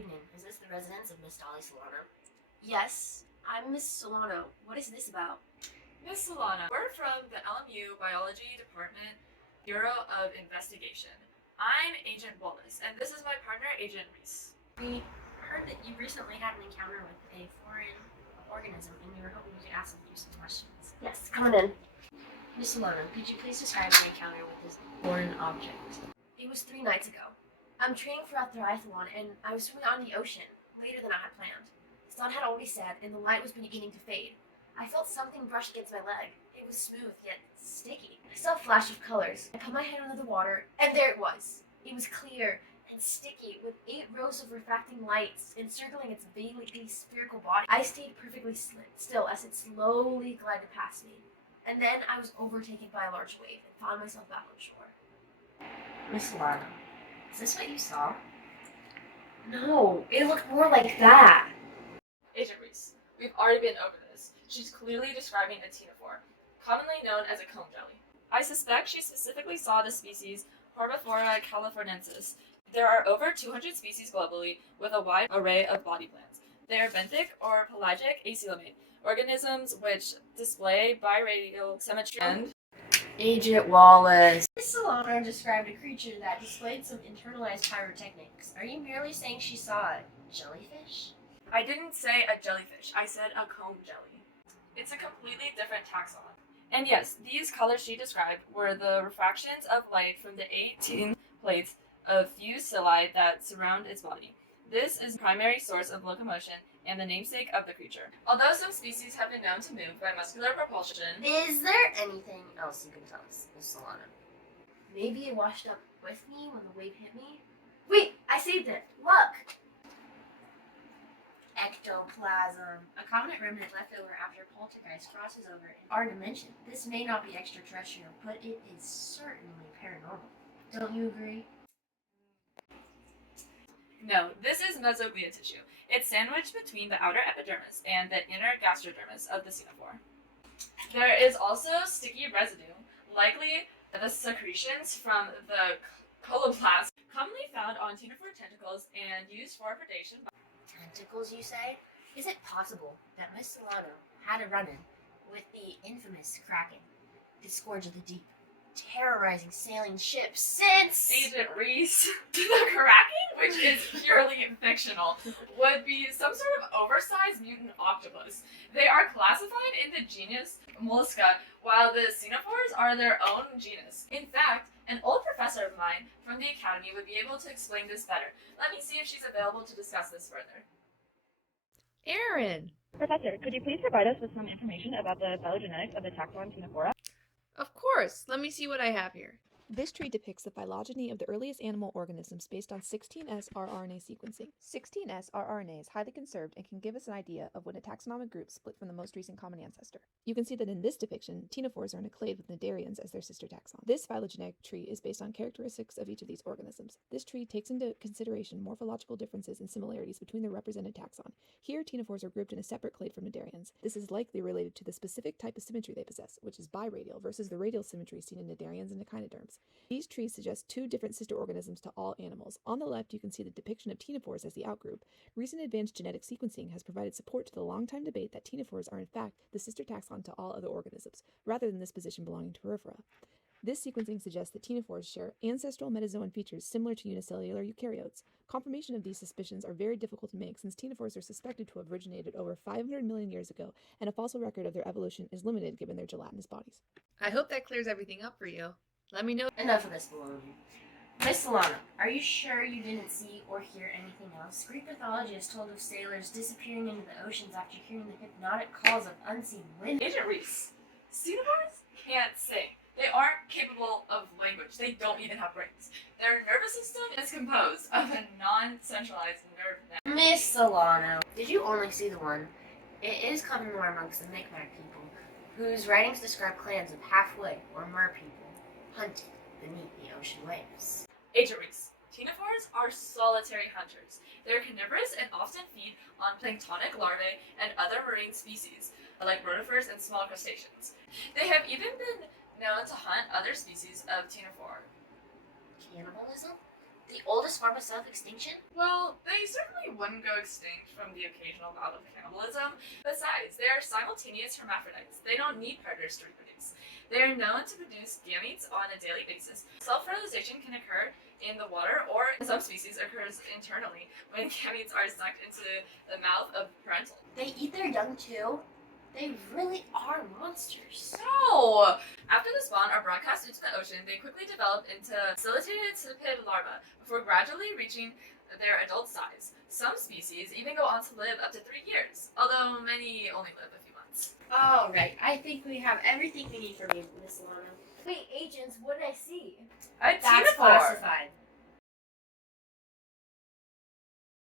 evening. Is this the residence of Miss Dolly Solano? Yes, I'm Miss Solano. What is this about? Miss Solano, we're from the LMU Biology Department, Bureau of Investigation. I'm Agent Wallace, and this is my partner, Agent Reese. We heard that you recently had an encounter with a foreign organism, and we were hoping we could ask you some questions. Yes, come on in. Miss Solano, could you please describe your encounter with this foreign object? It was 3 nights ago. I'm training for a triathlon, and I was swimming on the ocean later than I had planned. The sun had already set, and the light was beginning to fade. I felt something brush against my leg. It was smooth, yet sticky. I saw a flash of colors. I put my head under the water, and there it was. It was clear and sticky, with 8 rows of refracting lights encircling its vaguely spherical body. I stayed perfectly still as it slowly glided past me. And then I was overtaken by a large wave and found myself back on shore. Miss Solano, is this what you saw? No, it looked more like that. Agent Reese, we've already been over this. She's clearly describing a ctenophore, commonly known as a comb jelly. I suspect she specifically saw the species Parvophora californiensis. There are over 200 species globally, with a wide array of body plans. They are benthic or pelagic acoelomate organisms which display biradial symmetry and Agent Wallace. Miss Solano described a creature that displayed some internalized pyrotechnics. Are you merely saying she saw a jellyfish? I didn't say a jellyfish, I said a comb jelly. It's a completely different taxon. And yes, these colors she described were the refractions of light from the 18 plates of fused cilia that surround its body. This is the primary source of locomotion and the namesake of the creature. Although some species have been known to move by muscular propulsion, Is there anything else you can tell us, Miss Solano? Maybe it washed up with me when the wave hit me. Wait, I saved it. Look! Ectoplasm. A common remnant left over after poltergeist crosses over in our dimension. This may not be extraterrestrial, but it is certainly paranormal. Don't you agree? no, this is mesoglia tissue. It's sandwiched between the outer epidermis and the inner gastrodermis of the ctenophore. There is also sticky residue, likely the secretions from the coloplast, commonly found on ctenophore tentacles and used for predation. Tentacles, you say? Is it possible that Miss Solano had a run-in with the infamous Kraken, the scourge of the deep, terrorizing sailing ships since... Agent Reese, the Kraken, which is purely fictional, would be some sort of oversized mutant octopus. They are classified in the genus Mollusca, while the ctenophores are their own genus. In fact, an old professor of mine from the academy would be able to explain this better. Let me see if she's available to discuss this further. Aaron! Professor, could you please provide us with some information about the phylogenetics of the taxon Ctenophora? Of course! Let me see what I have here. This tree depicts the phylogeny of the earliest animal organisms based on 16S rRNA sequencing. 16S rRNA is highly conserved and can give us an idea of when a taxonomic group split from the most recent common ancestor. You can see that in this depiction, ctenophores are in a clade with cnidarians as their sister taxon. This phylogenetic tree is based on characteristics of each of these organisms. This tree takes into consideration morphological differences and similarities between the represented taxon. Here, ctenophores are grouped in a separate clade from cnidarians. This is likely related to the specific type of symmetry they possess, which is biradial versus the radial symmetry seen in cnidarians and echinoderms. These trees suggest 2 different sister organisms to all animals. On the left, you can see the depiction of ctenophores as the outgroup. Recent advanced genetic sequencing has provided support to the long-time debate that ctenophores are in fact the sister taxon to all other organisms, rather than this position belonging to Porifera. This sequencing suggests that ctenophores share ancestral metazoan features similar to unicellular eukaryotes. Confirmation of these suspicions are very difficult to make since ctenophores are suspected to have originated over 500 million years ago, and a fossil record of their evolution is limited given their gelatinous bodies. I hope that clears everything up for you. Let me know. Enough of this baloney. Miss Solano, are you sure you didn't see or hear anything else? Greek mythology has told of sailors disappearing into the oceans after hearing the hypnotic calls of unseen wind. Agent Reese, ctenophores can't sing. They aren't capable of language. They don't even have brains. Their nervous system is composed of a non-centralized nerve network. Miss Solano, did you only see the one? It is common more amongst the Micmac people, whose writings describe clans of halfway or mer people hunting beneath the ocean waves. Agent Reese, ctenophores are solitary hunters. They're carnivorous and often feed on planktonic larvae and other marine species, like rotifers and small crustaceans. They have even been known to hunt other species of ctenophore. Cannibalism? The oldest form of self-extinction? Well, they certainly wouldn't go extinct from the occasional bout of cannibalism. Besides, they are simultaneous hermaphrodites. They don't need predators to reproduce. They are known to produce gametes on a daily basis. Self-fertilization can occur in the water, or in some species occurs internally when gametes are sucked into the mouth of parental. They eat their young too? They really are monsters. So, after the spawn are broadcast into the ocean, they quickly develop into facilitated cetipid larvae before gradually reaching their adult size. Some species even go on to live up to 3 years, although many only live a few months. All right, I think we have everything we need from you, Miss Lana. Wait, agents, what did I see? A That's Ctenophore. classified.